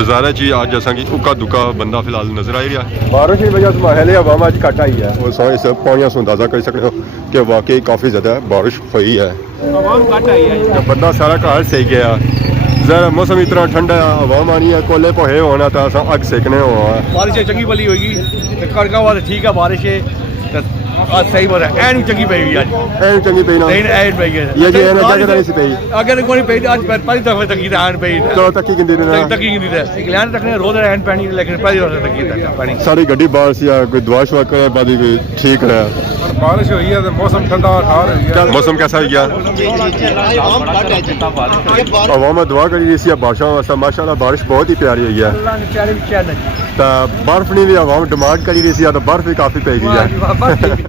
बाजार च अज असा कि उक्का दुक्का बंदा फिलहाल नजर आई रहा। बारिश की वजह से माहौल हवा अज घट आई है और इस पानियों से अंदाजा कर सकते हो कि वाकई काफ़ी ज़्यादा बारिश हुई है। तो बंदा सारा घर सेक गया। जरा मौसम इतना ठंडा है, हवा आनी है, कोले पोहे होना तो अस अग सेकने हुआ है। बारिश चंगी भली होगी कड़का वाले ठीक है बारिश है आज सही बात है एन चंगी पई हुई आज चंगी पई ना नहीं एन पई है ये जी एन जगह नहीं सी पई अगर कोई पई आज पहली दफा तकी एन पई तो तकी किंदी ने तकी किंदी है इंग्लैंड रखने रोज एन पानी लेकिन पहली बार तकी पानी सारी गड्डी बाहर सी कोई दुआ शुआ करे बाद ठीक है। बारिश हुई है तो मौसम ठंडा ठार है। मौसम कैसा हो गया? हवा में दुआ करी रही बारिशों वास्ते माशाल्लाह बारिश बहुत ही प्यारी हुई है। तो बर्फ नहीं भी हवा में डिमांड करी रही तो बर्फ भी काफ़ी पै गई है।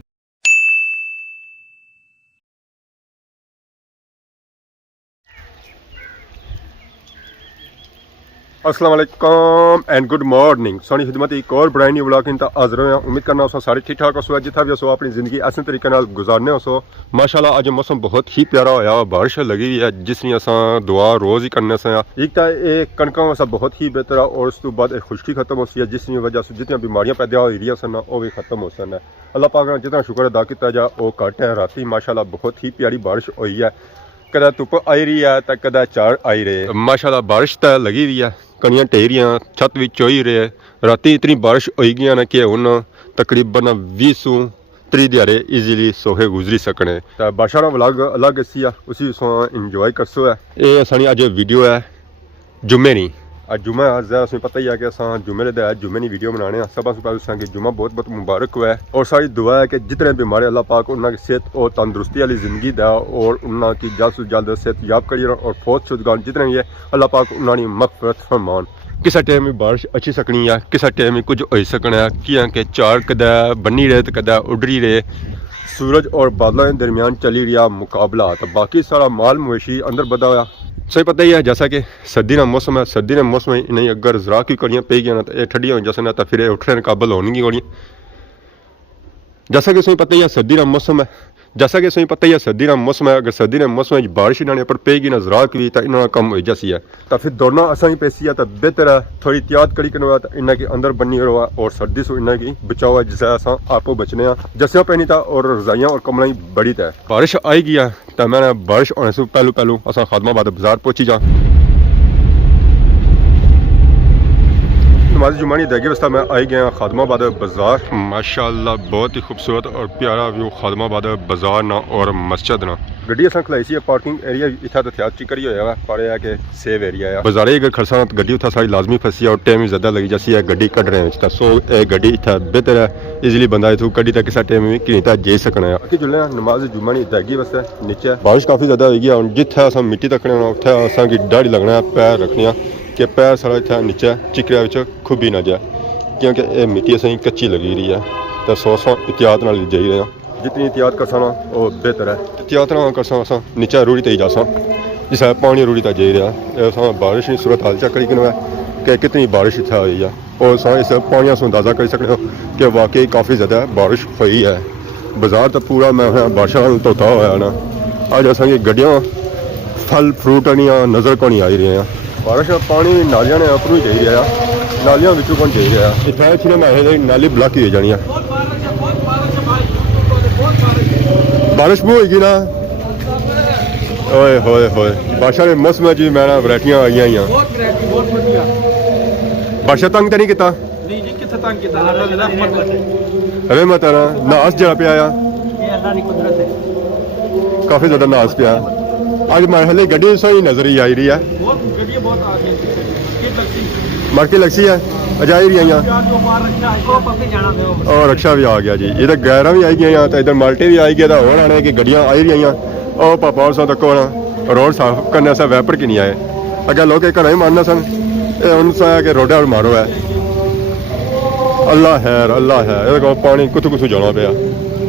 अस्सलाम वालेकुम एंड गुड मॉर्निंग। सोनी खिदमत एक और ब्रांड न्यू व्लॉग इंता हाज़र होया। उम्मीद करना उस सारे ठीक ठाक हो जिथा भी हो अपनी जिंदगी ऐसे तरीके नाल गुजारने हो। माशाल्लाह अज मौसम बहुत ही प्यारा होया, बारिश लगी हुई है जिसने असा दुआ रोज़ ही करने से एक तो ये कणकों वास्ते बहुत ही बेहतर है और उस तो बाद खुश्की खत्म हो सी है जिसकी वजह से जितनी बीमारियां पैदा हो रही सन वो भी खत्म हो सन। अल्लाह पाक ने जितना शुक्र अदा किया जाए वो घट है। राती माशाल्लाह बहुत ही प्यारी बारिश हुई है, कदा धुप आई रही है तो कदा चार आई रही। माशाल्लाह बारिश तो लगी हुई है, कणियां टेरियां छत भी चोई रहे। राती इतनी बारिश हुई गई ना कि हुन तकरीबन 20-30 दिहाड़े ईजीली सोहे गुजरी सकने। तो बादशाह व्लॉग अलग इसी उसी इंजॉय कर सो है। ये असानी अज वीडियो है जुम्मे नहीं, अज जुम्मा अज है पता ही है कि अस जुम्मे के जुम्मे नहीं वीडियो बनाने सब पहले कि जुम्मा बहुत बहुत मुबारक हुआ है और सारी दुआ है कि जितने बीमारी अल्लाह पाक उन्होंने सेहत और तंदुरुस्ती वाली जिंदगी दा और उन्होंने जल्द से जल्द सेहत याब करिए और फौज शुदगान जितने भी है अल्लाह पाक उन्होंने मगफरत फरमान। किसी टाइम भी बारिश अच्छी सकनी है, किसी टाइम भी कुछ हो सकना है कि चार कदा बनी रहे तो कदा उडरी रहे। सूरज और बादलों के दरमियान चली रहा मुकाबला तो बाकी सारा माल मवेशी अंदर बदा हुआ। सही पता ही है जैसा कि सर्दी का मौसम है, सर्दी के मौसम में नहीं अगर ज़रा की कड़ियाँ पे गई ना तो ये ठंडियाँ हो जैसे ना तो फिर उठने काबल होगी कड़ियाँ। जैसा कि सही पता ही है सर्दी का मौसम है, जैसा कि सही पता ही है सर्दी का मौसम है। अगर सर्दी के मौसम में बारिश इन्होंने पर पेगी ना ज़रा की तो इन्होंने कम हो जैसी है तो फिर दौड़ना असा ही पैसी है तो बेहतर है थोड़ी एहतियात करी करवा तो इन्हें की अंदर बनी रहा और सर्दी से इन्हें की बचाओ है जिससे असा आपको बचने जस्सियाँ पहनी था और रजाइयाँ और कमलें बड़ी था। बारिश आई गई है तो मैंने बारिश होने से पहलू असा खादमाबाद बाजार पहुँची जा। नमाज जुमानी देगी वस्ता मैं आई गया खादमाबाद बाजार। माशाल्लाह बहुत ही खूबसूरत और प्यारा व्यू खादमाबाद बाजार ना और मस्जिद ना। गड्डी असा खलाई सी पार्किंग एरिया इतना तो त्याग चिकर ही होया पर है कि सेव एरिया है। बाजारे अगर खड़सा तो गड्डी उतना सारी लाजमी फसी है और टाइम भी ज़्यादा लगी जैसी है गड्डी कट रहे हैं सो गड्डी इतना बेहतर है इजिली बंदा इतू गड्डी तक किसी टाइम भी कहीं तक जा सकना है। बाकी जुले नमाज जुमानी देगी वस्ते नीचे बारिश काफ़ी ज़्यादा होगी और जिथे अस मिट्टी तकने उत्थे असा की दाढ़ी लगना है पैर रखने कि पैर सारा इतना नीचे चिकरिया खुबी ना जाए क्योंकि ये मिट्टी असें कच्ची लगी रही है तो सौ एहतियात नाल जाई रहे हैं। जितनी एहतियात कर सना वो बेहतर है। एहतियात ना कर सा नीचे रूढ़ी ते जा सा जिस पानी रूढ़ी तक जाई रहा। बारिश की सूरत हाल चेक करी कि कितनी बारिश इतना हुई है और इस पानियों से अंदाजा कर सकते हो कि वाकई काफ़ी ज़्यादा बारिश हुई है। बाजार तो पूरा मैं बारिशा धोता हुआ ना अज असा गड्डियाँ फल फ्रूट नज़र को नहीं आई रही हैं। बारिश पानी नालियां ने अपनों ही चाहिए रहा नालियां विचों कौन चाहिए रहा इतना इतने मैं नाली ब्लॉक ही हो जानी है। बारिश भी होगी ना ओए होए होए बारिशा के मौसम जी मैं वैरायटियां आई हैं। बारिशा तंग तो नहीं किता रहमत है ना नास जरा पे आया काफ़ी ज़्यादा नास पे आया अज महले गड्डी सही नजर ही आई रही है मरके लगसी है अजाई रही और रक्षा भी आ गया जी इधर गैरा भी आई गई तो इधर माल्टे भी आई गए और आने की गड्डियाँ आई रही और पापा और तक होना रोड साफ करने से वैपर की नहीं आए अगर लोग घर ही मारना सन उनसे कि रोडा मारो है। अल्लाह है ये पानी कुछ कुछ जाना पाया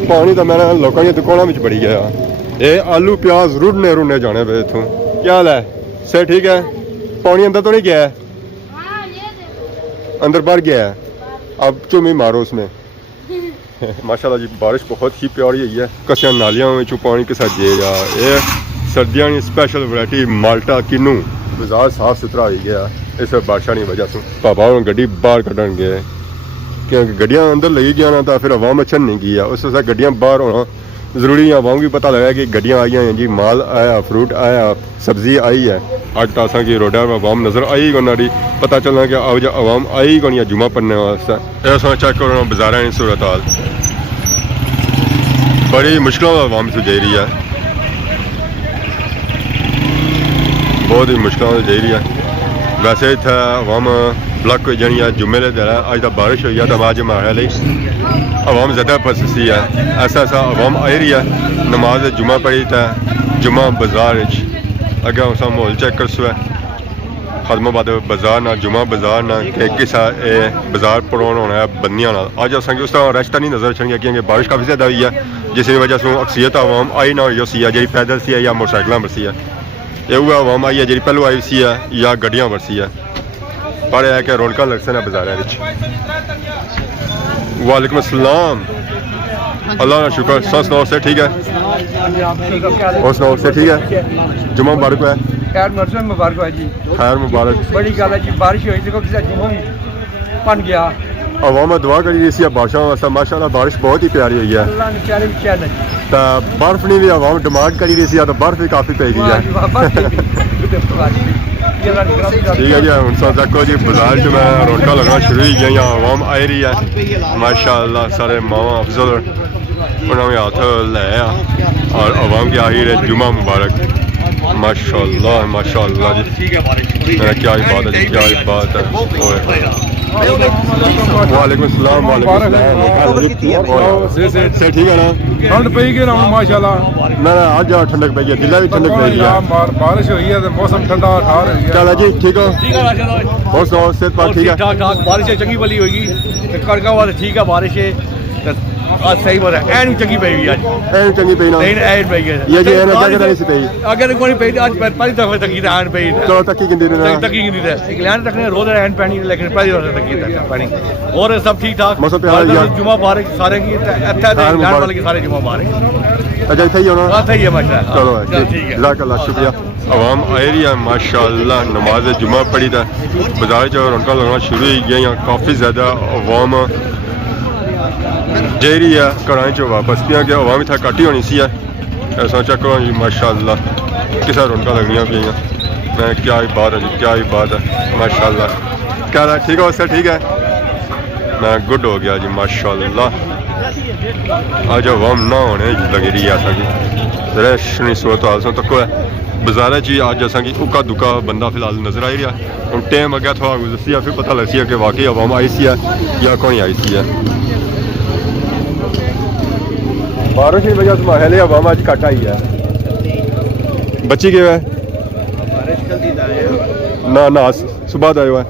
पानी तो मैंने लोगों की दुकानों में बड़ी गया ये आलू प्याज रुड़ने जाने पे इतों क्या हाल है सर ठीक है पानी अंदर तो नहीं गया है अंदर बाहर गया है अब चुमी मारो उसमें। माशाल्लाह जी बारिश बहुत ही प्यारी हुई है कसिया नालियां में पानी के साथ जे जा ये सर्दियों की स्पेशल वैरायटी माल्टा किन्नू बाजार साफ सुथरा हो गया इस बारिशा की वजह से। पापा हम गड्डी बाहर कढ़न गए क्योंकि गड्डियां अंदर लगी गया ना तो फिर अवाम अच्छा नहीं गया उस वजह गड्डियां बाहर होना जरूरी है। अवाम भी पता लगा कि गड्डियां आई हैं जी, माल आया, फ्रूट आया, सब्जी आई है। अज तो असा की रोडा पर अवाम नजर आई कोना दी, पता चलना कि अब अवाम आई कोनी जुमा पढ़ने वास्ते। ऐसा चेक करो बाजार की सूरत हाल बड़ी मुश्किलों अवाम से जा रही है, बहुत ही मुश्किलों से जा रही है। वैसे इतना अवाम ब्लॉक हो जानी है जुम्मे के दिन अज तक बारिश हुई है तो अज मारे लिए अवाम ज़्यादा फसी है। ऐसा अवाम आई रही है नमाज जुम्मा पढ़ी तो जुम्मा बाजार अगर उस माहौल चेक कर सो है खदमाबाद बाजार ना जुम्मा बाजार ना कि किसा बाजार पड़ोन होना है बंदियां अज अस उस तरह रश तो नहीं नजर चढ़िया क्योंकि बारिश काफ़ी ज़्यादा हुई है जिस वजह से अक्सीयत अवाम आई ना हुई सी है जी पैदल सी है या मोटरसाइकिल पर सी है। यह अवाम आई है जी पहलू आई सी है या गड्डियां पर सी है पर यह कि रौनक लग सन बाजार। वालेकुम अस्सलाम, अल्लाह का शुक्र। सौ सुनाओ से ठीक है और सुनाओ से ठीक है। जुम्मा मुबारक है, खैर मौसम मुबारक है जी, खैर मुबारक। बड़ी गल है जी, बारिश हुई देखो किसी जुम्मा ही बन गया। अवाम दुआ करी रही सी बारिशों वास्ते, माशाल्लाह बारिश बहुत ही प्यारी हुई है। अल्लाह ने प्यारे भी चैन है जी। तो बर्फ नहीं भी अवाम डिमांड करी रही सी तो बर्फ भी काफ़ी पै गई है। ठीक है जी हम सब देखो जी बाजार जो मैं रौनक लगना शुरू ही गई अवाम आई रही है माशाल्लाह। सारे मावा अफजल उन्होंने हाथ ले और अवाम की आखिर है जुम्मा मुबारक माशाल्लाह माशाल्लाह जी। मेरा क्या ही बात है जी, क्या ही बात है। वालेकुम अस्सलाम, वालेकुम से ठीक है ना। ठंड पई गई ना माशाल्लाह ना ना आज ठंडक पई है, दिल्ली भी ठंडक पई है, बारिश हुई है तो मौसम ठंडा ठार है। चल जी ठीक हो और सुनाओ सेहत पाक ठीक है। ठीक ठाक बारिश चंगी भली होगी कड़का वाले ठीक है बारिश है आज सही बात है एन चंगी पई हुई आज एन चंगी पई ना एन पई है ये जी एन जगह नहीं सी पई अगर कोई पई आज पहली दफा तक एन पई तो तक की गिंदी ने तक की नहीं है इंग्लैंड रखने रोज एन पानी लेकिन पहली बार तक की पानी और सब ठीक ठाक मौसम प्यारा है जुम्मा मुबारक सारे की अच्छा है इंग्लैंड वाले के सारे जुम्मा मुबारक अच्छा इथे ही होना सही है माशाल्लाह। चलो ठीक है जज़ाकल्लाह शुक्रिया। अवाम आई रही है माशाल्लाह नमाज जुम्मा पढ़ी था बाजार जो रौनक लगना शुरू ही गई काफ़ी ज़्यादा अवाम जा रही है घर चो वापस क्योंकि अवाम इतना घट ही होनी सी है। ऐसा चेक करो जी माशाल्लाह किसा रौनक लगनिया पाइया। मैं क्या ही बात है जी, क्या ही बात है माशाल्लाह। क्या रहा ठीक है उससे ठीक है मैं गुड हो गया जी माशाल्लाह। आज अवाम ना होने लगी रही है असा रश नहीं सूरत हाल सो तक है बाजार च अज असा उका दुका बंदा फिलहाल नजर आई रहा हम टाइम अगर थोड़ा गुजरसी फिर पता लग सी है कि वाकई अवाम आई सी है या कौन आई सी है। बारिश की वजह से माहौल अवाम अज घट आई है बची गए ना ना सुबह आयो है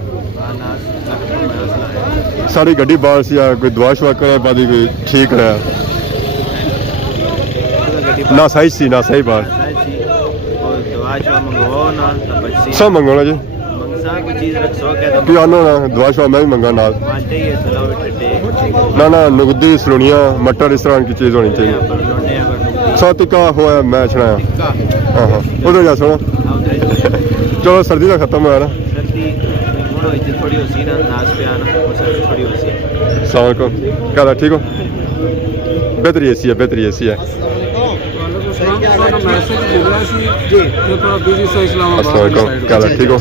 सारी गड्डी बाहर सी कोई दवा शवा करे पादी कोई ठीक रहा ना सही सी ना सही बार सब मंगवाना जी पियानो ना दवा शवा मैं भी मंगा नाल ना ना नगदी सलोनिया मटर इस तरह की चीज़ होनी चाहिए। सौ टिक्का हुआ मैं छड़ाया हाँ हाँ उधर जा सुनो चलो सर्दी का खत्म हुआ ना सलामकुम क्या ठीक हो बेहतरी ऐसी है बेहतरी ऐसी है। अस्सलामुअलैकुम क्या ठीक हो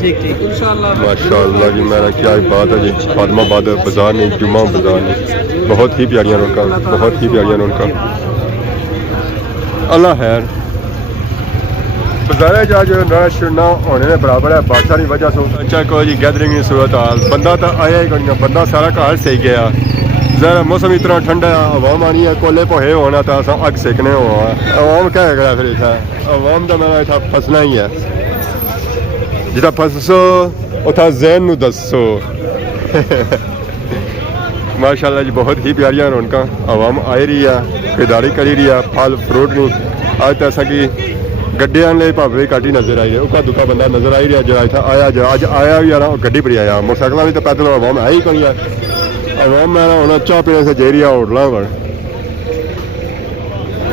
माशाल्लाह जी। मेरा क्या बात है जी फातिमाबाद बाजार नहीं जुम्मा बाजार नहीं बहुत ही प्यारियाँ रौनक बहुत ही प्यारियाँ रौनक अल्लाह खैर। बाजार जा जो रश ना होने के बराबर है बादशाह की वजह से अच्छा कोई जी गैदरिंग की सूरत हाल बंदा तो आया ही कोई बंदा सारा घर सही गया जरा मौसम इतना ठंडा है अवाम आनी है कोले पोहे होना तो अस अग सेकने हो अवाम क्या करा फिर इतना अवाम का मेरा इतना फसना ही है जितना फसो उतना जहन नू दसो माशाल्लाह जी बहुत ही प्यारियां रौनक अवाम आई रही है खरीदारी करी रही है फल फ्रूट नहीं अज तो असा की गड्डियां ले भावे घट ही नजर आई है उका दुका बंदा नजर आई रहा जरा इतना आया जो अज आया भी आ गड्डी पर आया मोटरसाइकिल भी तो पैदल अवाम है ही कोई है अवाम मैं होना चाह पीने से जेरिया होटलों पर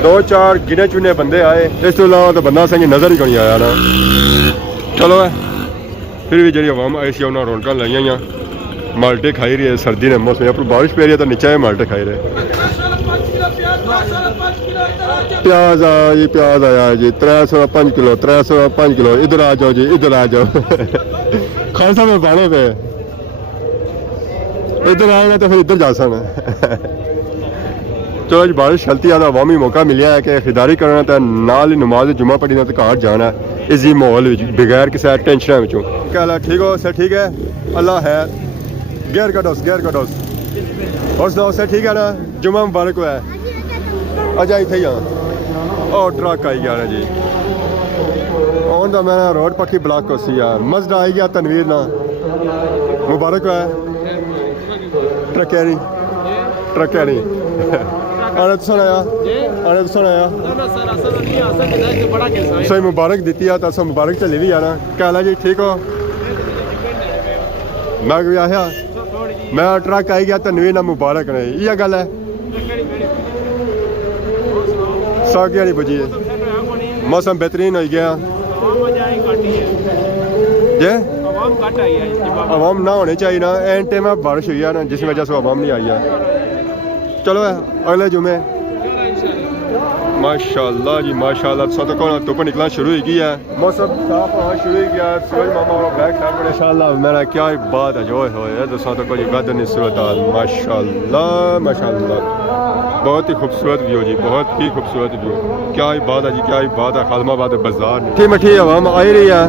दो चार गिने चुने बंदे आए इस तो अलावा तो बंदा संग नजर ही कोई आया ना। चलो फिर भी जी आवाम आई सी उन्होंने रौनक लाइया हुई माल्टे खाई रही है सर्दी ने मौसम पर बारिश पै रही है तो नीचा माल्टे खाई रहे प्याज आया जी प्याज आया जी 305 किलो 305 किलो इधर आ जाओ जी इधर आ जाओ खालसा में बाने पे इधर आएगा तो फिर इधर जा सकना चलो जी बारिश चलती है तो अवामी मौका मिलिया है कि खरीदारी करना तो नाल ही नमाज जुम्मा पढ़ी तो घर जाना इसी माहौल बगैर किसी टेंशन विचों क्या हाल है ठीक हो सर ठीक है अल्लाह है गैर कटोस और सुनाओ सर ठीक है ना जुम्मा मुबारक हुआ है अच्छा इतने ही हाँ और ट्रक आई गया ना जी और तो मैंने रोड पक्की ब्लॉक को सी यार मजदा आई गया तनवीर ना मुबारक हुआ है ट्रक है नहीं आने तो सुनाया सही मुबारक दी है तो मुबारक चली भी आना क्या हाल है जी ठीक हो मैं भी आया मैं ट्रक आई गया तनवीर ना मुबारक नहीं ये गल है सागिया नहीं बुझी मौसम बेहतरीन हो गया जे आवाम ना होनी चाहिए ना एंड टाइम बारिश हुई है ना जिस वजह से आवाम नहीं आई है चलो अगले जुमे माशाल्लाह जी माशाल्लाह तो कौन धुप निकलना शुरू हो गई है मौसम साफ होना शुरू हो गया सूरज मामा बैक है माशाल्लाह मेरा क्या ही बात है जो है दोस्तों तो कोई गद नहीं सूरत माशाल्लाह बहुत ही खूबसूरत व्यू जी बहुत ही खूबसूरत व्यू क्या ही बात है जी क्या ही बात है खालमाबाद बाजार ठीक मठी आवाम आई रही है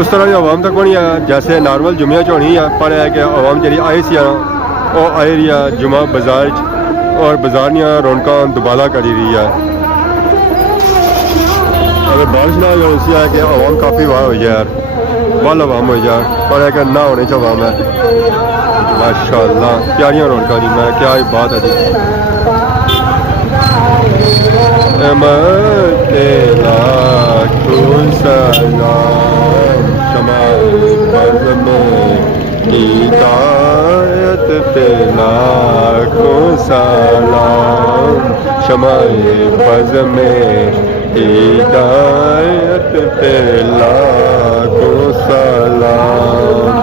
उस तरह की आवाम तक नहीं है जैसे नॉर्मल जुम्मे च होनी है पर है कि आवाम जी आई सी वो आई रही है जुम्मा बाजार और बाजार रौनक दुबाला करी रही है अगर बारिश ना हो सी है कि आवाम काफ़ी वाह हो जाए यार वाल आवाम हो जाए पर है कि ना होने च आवाम है माशाल्लाह प्यारियां रौनक जी मैं क्या ही बात है जी हिदायत पे लाखों सलाम शमाए बज़ में हिदायत पे लाखों सलाम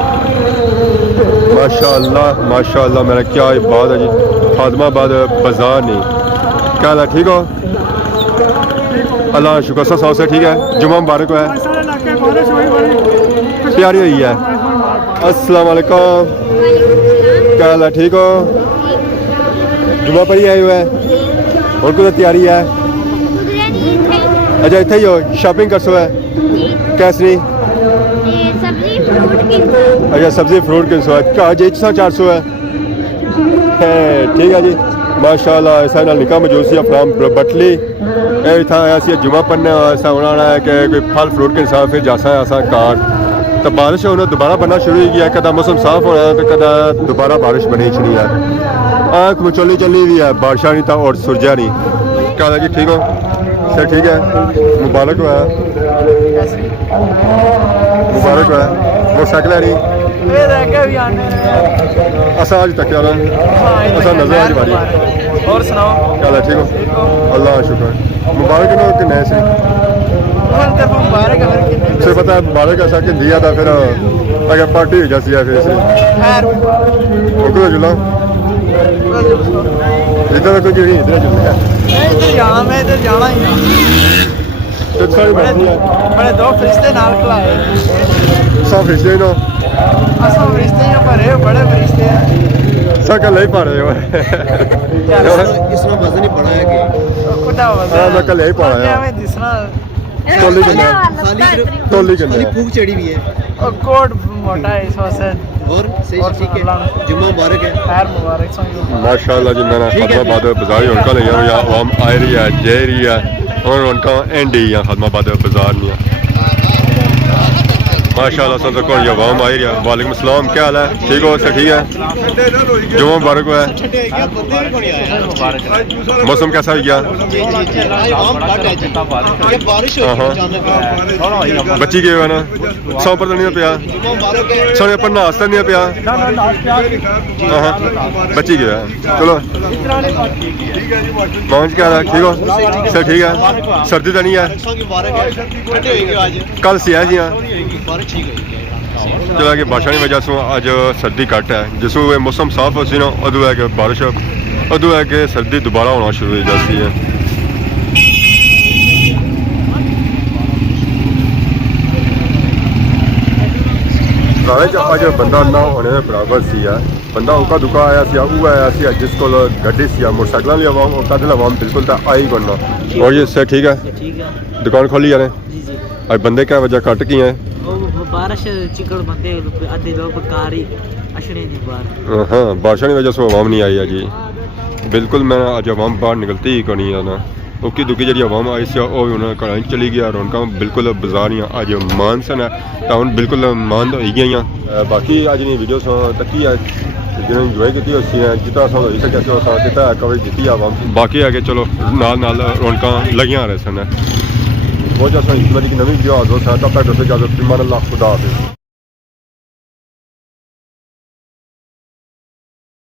माशाल्लाह माशाल्लाह मेरा क्या ही बात है जी फातिमाबाद बाजार नहीं क्या हाल है ठीक हो अल्लाह शुक्र सौ से ठीक है जुम्मा मुबारक है प्यारी हुई है अस्सलाम वालेकुम क्या हाल है ठीक हो जुम्मा पढ़ी आए हुए और कुछ तैयारी है अच्छा इतने ही हो शॉपिंग कर सो है कैसी अच्छा सब्जी फ्रूट किन सौ है क्या जी 400 है ठीक है जी माशाल्लाह ऐसा ना निकाह मजूसी फ्राम बटली इतना ऐसी जुम्मा पढ़ने ऐसा होना है कि कोई फल फ्रूट के इंसान फिर जासा है ऐसा कार तो बारिश होना दोबारा बनना शुरू हो गया कदा मौसम साफ होना है तो कदा दोबारा बारिश बनी छड़ी है आँख मचोली चली हुई है बारिशा नहीं था और सुरजा नहीं क्या जी ठीक हो सर ठीक है मुबारक हुआ मोटरसाइकिल है नहीं असा आज तक यार असा नजर आज बारी और सुनाओ क्या ठीक हो अल्लाह शुक्र मुबारक नो कि नए से मुझे पता है मुबारक ऐसा कि दिया था फिर अगर पार्टी हो जाती है फिर इसे जुला इधर कोई नहीं इधर जाना मैं इधर जाना ही बड़े दो फरिश्ते नाल खलाए सब फरिश्ते नो सब फरिश्ते भरे बड़े फरिश्ते हैं सकल नहीं पा रहे हो इसमें वजन ही बड़ा है कि खुदा वजन मैं कल यही पा रहा हमें दिसना तोली के फूक चढ़ी हुई है और कोट मोटा है इस वजह और सही ठीक है जुम्मा मुबारक है खैर मुबारक समझो माशाल्लाह जी मैंने खादमाबाद बाजार उनका लिया या आवाम आ रही है जा रही है और उनका एंड ही है खादमाबाद बाजार नहीं है माशाल्लाह सब तक ये आवाम आ रही है वालेकुम अस्सलाम क्या हाल है ठीक हो सर ठीक है जुम्मा मुबारक हुआ है मौसम कैसा हो गया बच्ची गए हुआ ना सौ पर तो नहीं पिया सोने पर नाश्ता नहीं पिया हाँ बच्ची गया चलो पहुँच क्या ठीक हो सर ठीक है सर्दी तो नहीं है कल सिया जी हाँ ठीक है ਚਲਾ ਕਿ ਬਾਰਿਸ਼ਾਂ ਦੀ ਵਜ੍ਹਾ ਤੋਂ ਅੱਜ ਸਰਦੀ ਘੱਟ ਹੈ ਜਿਸ ਵੇਲੇ ਮੌਸਮ ਸਾਫ਼ ਹੋ ਸੀ ਨਾ ਉਦੋਂ ਹੈ ਕਿ ਬਾਰਿਸ਼ ਉਦੋਂ ਹੈ ਕਿ ਸਰਦੀ ਦੁਬਾਰਾ ਹੋਣਾ ਸ਼ੁਰੂ ਹੋ ਜਾਂਦੀ ਹੈ ਰਾਲੇ ਚ ਅੱਜ ਬੰਦਾ ਨਾ ਹੋਣੇ ਦੇ ਬਰਾਬਰ ਸੀ ਆ ਬੰਦਾ ਉਕਾ ਦੁਕਾ ਆਇਆ ਸੀ ਉਹ ਆਇਆ ਸੀ ਜਿਸ ਕੋਲ ਗੱਡੀ ਸੀ ਮੋਟਰਸਾਈਕਲਾਂ ਲਈ ਆਵਾਮ ਉਹ ਕਦਲ ਆਵਾਮ ਬਿਲਕੁਲ ਤਾਂ ਆਈ ਬਣਨਾ और ये सर ठीक है ठीक है दुकान खोली यार जी जी आज बंदे क्या वजह कट की हैं वो बारिश चिकड़ बंदे आधे लोग कार ही अशने नहीं बाहर हाँ बारिश की वजह से आवाम नहीं आई है जी बिल्कुल मैं अज आवाम बाहर निकलती ही कोनी है ना उकी दुकी जी आवाम आई सी वो भी उन्होंने घर चली गया रौनक बिल्कुल बाजार अज मानसन है तो हम बिल्कुल मान हो गई बाकी अज दी वीडियो तकी है जिन्होंने इंजॉय की जितना अस हो सके जितना कवरेज दी आवाम बाकी है कि चलो नाल रौनक लगियां रहे सन बहुत ज़्यादा इस बार की नवी वीडियो आ दो तब तक दसो इजाजत फिर खुदा हाफिज़।